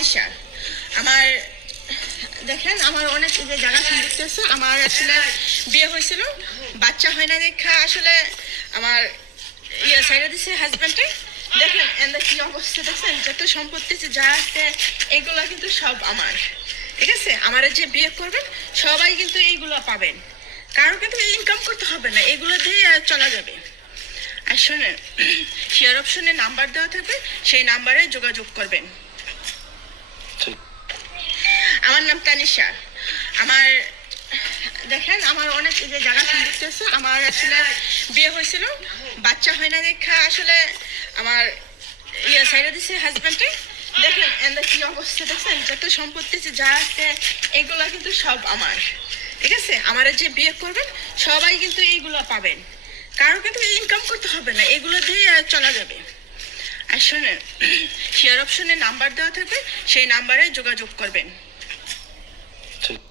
তানিশা। আমার দেখেন আমার অনেক যে জায়গা দেখতে আছে, আমার আসলে বিয়ে হয়েছিল, বাচ্চা হয় না দেখা আসলে আমার সাইডে দিছে হাজব্যান্ডে। দেখেন এদের কি অবস্থা, দেখছেন যত সম্পত্তি যা আছে এগুলো কিন্তু সব আমার। ঠিক আছে, আমার যে বিয়ে করবেন সবাই কিন্তু এইগুলো পাবেন, কারো কিন্তু ইনকাম করতে হবে না, এগুলো দিয়ে চলা যাবে। আর শোনেন, শেয়ার অপশনে নাম্বার দেওয়া থাকবে, সেই নাম্বারে যোগাযোগ করবেন। আমার নাম তানিশা। আমার দেখেন আমার অনেক যে জায়গা দেখতে আছে, আমার আসলে বিয়ে হয়েছিল, বাচ্চা হয় না দেখা আসলে আমার সাইডে দিছে হাজব্যান্ডে। দেখেন এদের কি অবস্থা, দেখছেন যত সম্পত্তি যা আছে এগুলো কিন্তু সব আমার। ঠিক আছে, আমার যে বিয়ে করবেন সবাই কিন্তু এইগুলো পাবেন, কারো কিন্তু ইনকাম করতে হবে না, এগুলো দিয়ে চলা যাবে। আর শোনেন, শেয়ার অপশনে নাম্বার দেওয়া থাকবে, সেই নাম্বারে যোগাযোগ করবেন।